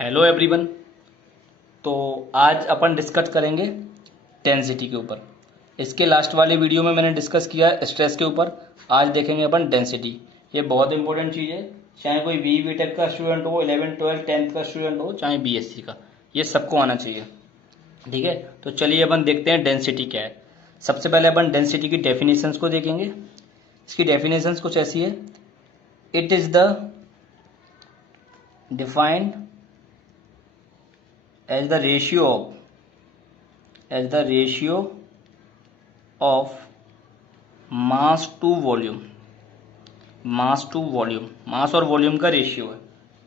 Hello everyone. तो आज अपन discuss करेंगे डेंसिटी के ऊपर। इसके लास्ट वाले वीडियो में मैंने डिस्कस किया स्ट्रेस के ऊपर। आज देखेंगे अपन डेंसिटी। ये बहुत इंपॉर्टेंट चीज़ है, चाहे कोई बी टेक का स्टूडेंट हो, 11 12 10th का स्टूडेंट हो, चाहे बीएससी का, ये सबको आना चाहिए। ठीक है, तो चलिए अपन देखते हैं डेंसिटी क्या है। सबसे पहले अपन डेंसिटी की डेफिनेशंस को देखेंगे। इसकी डेफिनेशंस कुछ ऐसी है: it is the defined as the ratio of mass to volume। मास और वॉल्यूम का रेशियो है।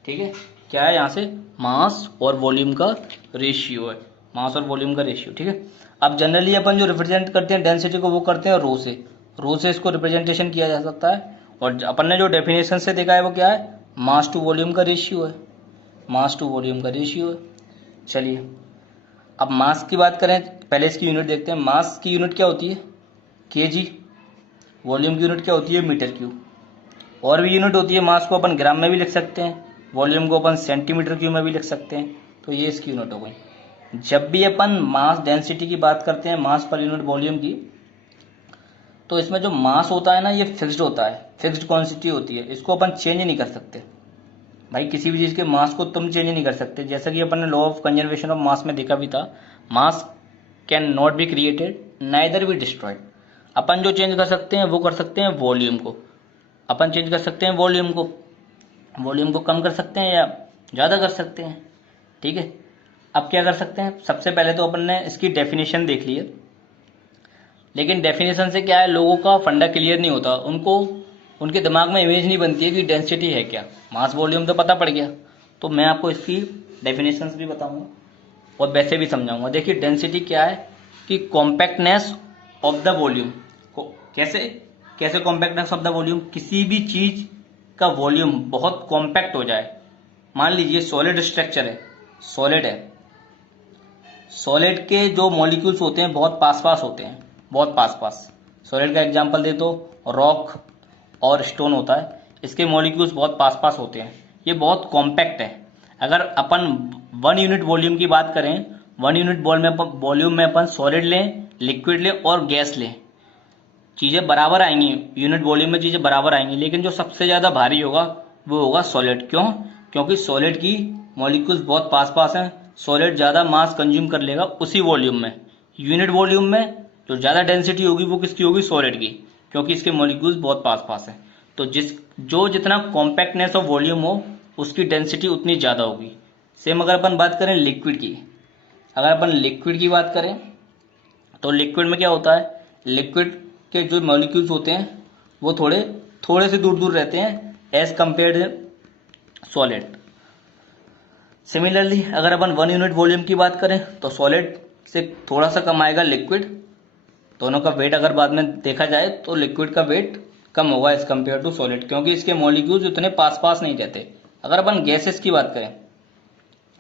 ठीक है, क्या है यहाँ से? मास और वॉल्यूम का रेशियो है। मास और वॉल्यूम का रेशियो। ठीक है, अब जनरली अपन जो रिप्रेजेंट करते हैं डेंसिटी को वो करते हैं रो से। रो से इसको रिप्रेजेंटेशन किया जा सकता है। और अपन ने जो डेफिनेशन से देखा है वो क्या है? मास टू वॉल्यूम का रेशियो है। मास टू वॉल्यूम का रेशियो है। चलिए, अब मास की बात करें, पहले इसकी यूनिट देखते हैं। मास की यूनिट क्या होती है? केजी। वॉल्यूम की यूनिट क्या होती है? Meter cube. और भी यूनिट होती है। मास को अपन ग्राम में भी लिख सकते हैं, वॉल्यूम को अपन सेंटीमीटर क्यूब में भी लिख सकते हैं। तो ये इसकी यूनिट हो गई। जब भी अपन मास डेंसिटी की बात करते हैं, मास पर यूनिट वॉल्यूम की, तो इसमें जो मास होता है ना, ये फिक्स्ड होता है, फिक्स्ड क्वांटिटी होती है। इसको अपन चेंज नहीं कर सकते भाई। किसी भी चीज़ के मास को तुम चेंज नहीं कर सकते। जैसा कि अपन ने law of conservation of mass में देखा भी था, mass can not be created neither be destroyed. अपन जो चेंज कर सकते हैं वो कर सकते हैं वॉल्यूम को। अपन चेंज कर सकते हैं वॉल्यूम को कम कर सकते हैं या ज़्यादा कर सकते हैं। ठीक है, अब क्या कर सकते हैं? सबसे पहले तो अपन ने इसकी डेफिनेशन देख ली है, लेकिन डेफिनेशन से क्या है, लोगों का फंडा क्लियर नहीं होता। उनके दिमाग में इमेज नहीं बनती है कि डेंसिटी है क्या। मास वॉल्यूम तो पता पड़ गया, तो मैं आपको इसकी डेफिनेशंस भी बताऊंगा और वैसे भी समझाऊंगा। देखिए, डेंसिटी क्या है कि कॉम्पैक्टनेस ऑफ द वॉल्यूम को कैसे कैसे कॉम्पैक्टनेस ऑफ द वॉल्यूम, किसी भी चीज का वॉल्यूम बहुत कॉम्पैक्ट हो जाए। मान लीजिए सॉलिड स्ट्रक्चर है, सॉलिड है, सॉलिड के जो मॉलिक्यूल्स होते हैं बहुत पास पास होते हैं, बहुत पास पास। सॉलिड का एग्जांपल दे तो रॉक और स्टोन होता है, इसके मॉलिक्यूल्स बहुत पास पास होते हैं, ये बहुत कॉम्पैक्ट है। अगर अपन 1 यूनिट वॉल्यूम की बात करें, 1 यूनिट वॉल्यूम में अपन सॉलिड लें, लिक्विड लें और गैस लें, चीज़ें बराबर आएंगी। यूनिट वॉल्यूम में चीज़ें बराबर आएंगी, लेकिन जो सबसे ज़्यादा भारी होगा वो होगा सॉलिड। क्यों? क्योंकि सॉलिड की मॉलिक्यूल्स बहुत पास पास हैं। सॉलिड ज़्यादा मास कंज्यूम कर लेगा उसी वॉल्यूम में। यूनिट वॉल्यूम में जो ज़्यादा डेंसिटी होगी वो किसकी होगी? सॉलिड की, क्योंकि इसके मॉलिक्यूल्स बहुत पास पास हैं। तो जितना कॉम्पैक्टनेस ऑफ वॉल्यूम हो, उसकी डेंसिटी उतनी ज़्यादा होगी। सेम अगर अपन बात करें लिक्विड की, अगर अपन लिक्विड की बात करें तो लिक्विड में क्या होता है? लिक्विड के जो मॉलिक्यूल्स होते हैं वो थोड़े थोड़े से दूर दूर रहते हैं एज कंपेयर्ड सॉलिड। सिमिलरली अगर अपन 1 यूनिट वॉल्यूम की बात करें तो सॉलिड से थोड़ा सा कम आएगा लिक्विड। दोनों का वेट अगर बाद में देखा जाए तो लिक्विड का वेट कम होगा एज कंपेयर टू सॉलिड, क्योंकि इसके मॉलिक्यूल्स उतने पास पास नहीं रहते। अगर अपन गैसेस की बात करें,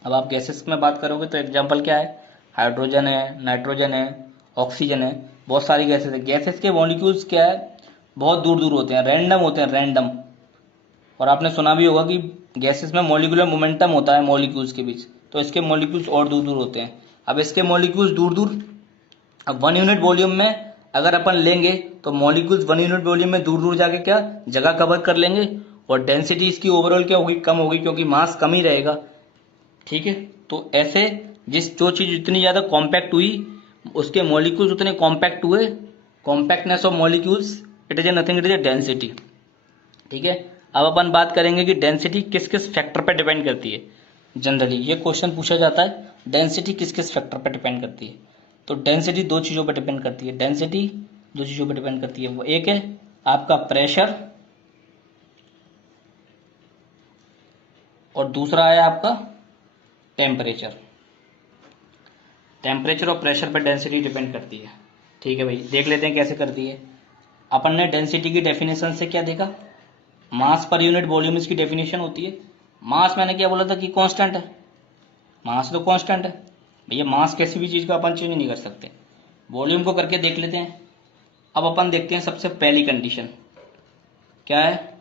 अब आप गैसेस में बात करोगे तो एग्जांपल क्या है? हाइड्रोजन है, नाइट्रोजन है, ऑक्सीजन है, बहुत सारी गैसेस है। गैसेस के मॉलिक्यूल्स क्या है? बहुत दूर दूर होते हैं, रैंडम होते हैं, रैंडम। और आपने सुना भी होगा कि गैसेस में मॉलिक्यूलर मोमेंटम होता है मॉलिक्यूल्स के बीच, तो इसके मॉलिक्यूल्स और दूर दूर होते हैं। अब इसके मॉलिक्यूल्स दूर दूर, अब 1 यूनिट वॉल्यूम में अगर अपन लेंगे तो मॉलिक्यूल्स 1 यूनिट वॉल्यूम में दूर दूर जाके क्या जगह कवर कर लेंगे, और डेंसिटी इसकी ओवरऑल क्या होगी? कम होगी, क्योंकि मास कम ही रहेगा। ठीक है, तो ऐसे जो चीज जितनी ज्यादा कॉम्पैक्ट हुई उसके मॉलिक्यूल्स उतने कॉम्पैक्ट हुए। Compactness of molecules, it is nothing, it is density. ठीक है, अब अपन बात करेंगे कि डेंसिटी किस किस फैक्टर पर डिपेंड करती है। जनरली ये क्वेश्चन पूछा जाता है, डेंसिटी किस किस फैक्टर पर डिपेंड करती है। तो डेंसिटी दो चीज़ों पर डिपेंड करती है। डेंसिटी दो चीज़ों पर डिपेंड करती है। वो एक है आपका प्रेशर और दूसरा है आपका टेम्परेचर। टेम्परेचर और प्रेशर पर डेंसिटी डिपेंड करती है। ठीक है भाई, देख लेते हैं कैसे करती है। अपन ने डेंसिटी की डेफिनेशन से क्या देखा? मास पर यूनिट वॉल्यूम इसकी डेफिनेशन होती है। मास मैंने क्या बोला था कि कांस्टेंट है। मास तो कांस्टेंट है भैया, मास किसी भी चीज़ का अपन चेंज नहीं कर सकते। वॉल्यूम को करके देख लेते हैं। अब अपन देखते हैं सबसे पहली कंडीशन क्या है?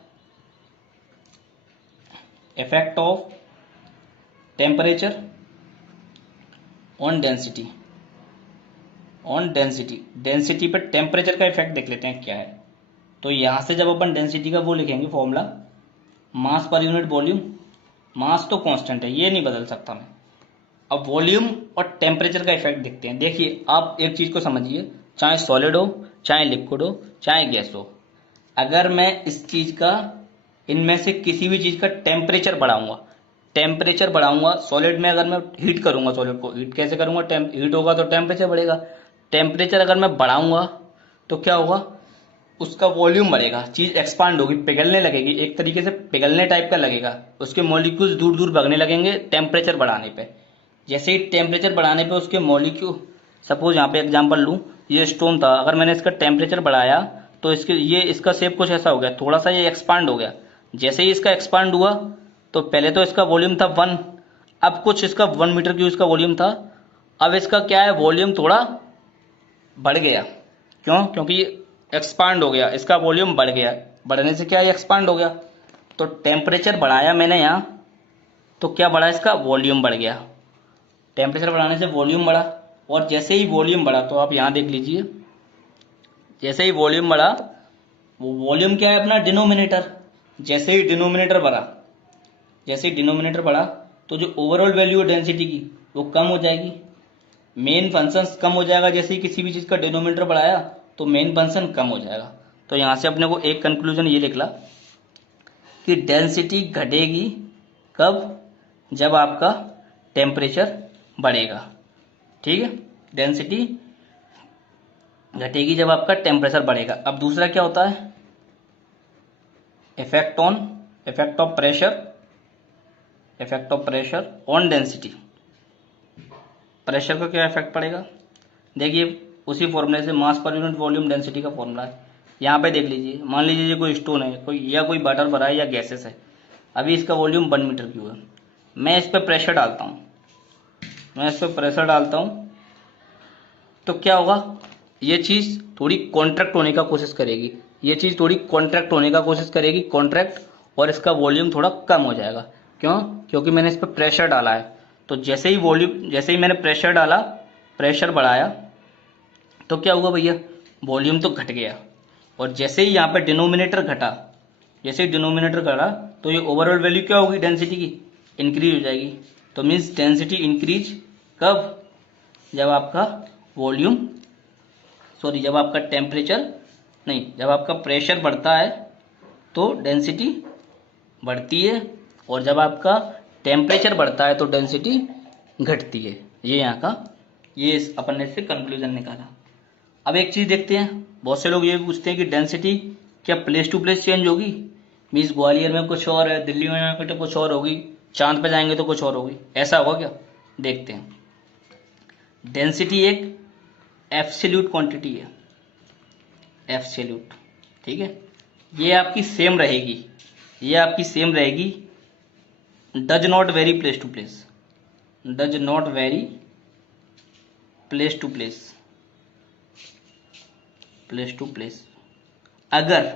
Effect of temperature on density, on density, density पर टेम्परेचर का इफेक्ट देख लेते हैं क्या है। तो यहां से जब अपन डेंसिटी का वो लिखेंगे फॉर्मूला, मास पर यूनिट वॉल्यूम, मास तो कांस्टेंट है, ये नहीं बदल सकता मैं। अब वॉल्यूम और टेम्परेचर का इफेक्ट देखते हैं। देखिए आप एक चीज को समझिए, चाहे सॉलिड हो, चाहे लिक्विड हो, चाहे गैस हो, अगर मैं इस चीज का, इनमें से किसी भी चीज का टेम्परेचर बढ़ाऊंगा, टेम्परेचर बढ़ाऊंगा, सॉलिड में अगर मैं हीट करूंगा, सॉलिड को हीट कैसे करूंगा, हीट होगा तो टेम्परेचर बढ़ेगा। टेम्परेचर अगर मैं बढ़ाऊंगा तो क्या होगा, उसका वॉल्यूम बढ़ेगा, चीज एक्सपांड होगी, पिघलने लगेगी, एक तरीके से पिघलने टाइप का लगेगा, उसके मॉलिक्यूल्स दूर दूर भागने लगेंगे टेम्परेचर बढ़ाने पे। जैसे ही टेम्परेचर बढ़ाने पे उसके मॉलिक्यूल, सपोज यहाँ पे एग्जांपल लूँ, ये स्टोन था, अगर मैंने इसका टेम्परेचर बढ़ाया तो इसके ये इसका शेप कुछ ऐसा हो गया, थोड़ा सा ये एक्सपांड हो गया। जैसे ही इसका एक्सपांड हुआ तो पहले तो इसका वॉल्यूम था 1, अब कुछ इसका 1 मीटर क्यूब इसका वॉल्यूम था, अब इसका क्या है, वॉल्यूम थोड़ा बढ़ गया। क्यों? क्योंकि एक्सपांड हो गया, इसका वॉल्यूम बढ़ गया, बढ़ने से क्या है, एक्सपांड हो गया। तो टेम्परेचर बढ़ाया मैंने यहाँ, तो क्या बढ़ा, इसका वॉल्यूम बढ़ गया। टेम्परेचर बढ़ाने से वॉल्यूम बढ़ा, और जैसे ही वॉल्यूम बढ़ा, तो आप यहाँ देख लीजिए, जैसे ही वॉल्यूम बढ़ा, वो वॉल्यूम क्या है अपना, डिनोमिनेटर, जैसे ही डिनोमिनेटर बढ़ा, जैसे ही डिनोमिनेटर बढ़ा तो जो ओवरऑल वैल्यू है डेंसिटी की वो कम हो जाएगी, मेन फंक्शन कम हो जाएगा। जैसे ही किसी भी चीज का डिनोमिनेटर बढ़ाया तो मेन फंक्शन कम हो जाएगा। तो यहां से अपने को एक कंक्लूजन ये निकला कि डेंसिटी घटेगी कब, जब आपका टेम्परेचर बढ़ेगा। ठीक है, डेंसिटी घटेगी जब आपका टेम्परेचर बढ़ेगा। अब दूसरा क्या होता है, effect of pressure, effect of pressure on density. Pressure का क्या इफेक्ट पड़ेगा, देखिए उसी फॉर्मूले से, मास पर यूनिट वॉल्यूम डेंसिटी का फॉर्मूला है। यहाँ पे देख लीजिए, मान लीजिए ये कोई स्टोन है, कोई या कोई वाटर भरा है या गैसेस है, अभी इसका वॉल्यूम 1 मीटर क्यूब है, मैं इस पर प्रेशर डालता हूँ, मैं इस पर प्रेशर डालता हूँ, तो क्या होगा, ये चीज़ थोड़ी कॉन्ट्रैक्ट होने का कोशिश करेगी, ये चीज़ थोड़ी कॉन्ट्रैक्ट होने का कोशिश करेगी, कॉन्ट्रैक्ट, और इसका वॉल्यूम थोड़ा कम हो जाएगा। क्यों? क्योंकि मैंने इस पर प्रेशर डाला है। तो जैसे ही वॉल्यूम, जैसे ही मैंने प्रेशर डाला, प्रेशर बढ़ाया, तो क्या हुआ भैया, वॉल्यूम तो घट गया। और जैसे ही यहाँ पे डिनोमिनेटर घटा, जैसे ही डिनोमिनेटर घटा, तो ये ओवरऑल वैल्यू क्या होगी डेंसिटी की, इंक्रीज हो जाएगी। तो मीन्स डेंसिटी इंक्रीज कब, जब आपका वॉल्यूम, सॉरी, जब आपका टेम्परेचर नहीं, जब आपका प्रेशर बढ़ता है तो डेंसिटी बढ़ती है, और जब आपका टेम्परेचर बढ़ता है तो डेंसिटी घटती है। ये यहाँ का, ये अपन ने इससे कंक्लूजन निकाला। अब एक चीज देखते हैं, बहुत से लोग ये भी पूछते हैं कि डेंसिटी क्या प्लेस टू प्लेस चेंज होगी, मीन्स ग्वालियर में कुछ और है, दिल्ली में तो कुछ और होगी, चांद पे जाएंगे तो कुछ और होगी, ऐसा होगा क्या? देखते हैं। डेंसिटी एक एब्सोल्यूट क्वांटिटी है, एब्सोल्यूट, ठीक है, ये आपकी सेम रहेगी, ये आपकी सेम रहेगी, does not vary place to place, does not vary place to place, place to place. अगर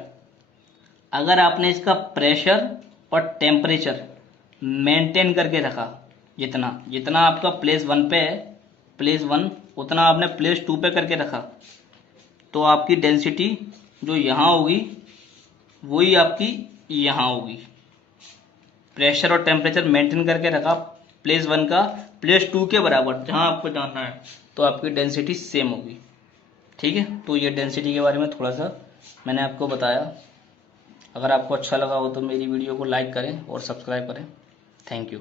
अगर आपने इसका प्रेशर और टेम्परेचर मेंटेन करके रखा, जितना जितना आपका प्लेस 1 पे है, प्लेस 1 उतना आपने प्लेस 2 पे करके रखा, तो आपकी डेंसिटी जो यहाँ होगी वही आपकी यहाँ होगी। प्रेशर और टेम्परेचर मेंटेन करके रखा प्लेस 1 का प्लेस 2 के बराबर, जहाँ आपको जाना है, तो आपकी डेंसिटी सेम होगी। ठीक है, तो ये डेंसिटी के बारे में थोड़ा सा मैंने आपको बताया। अगर आपको अच्छा लगा हो तो मेरी वीडियो को लाइक करें और सब्सक्राइब करें। Thank you.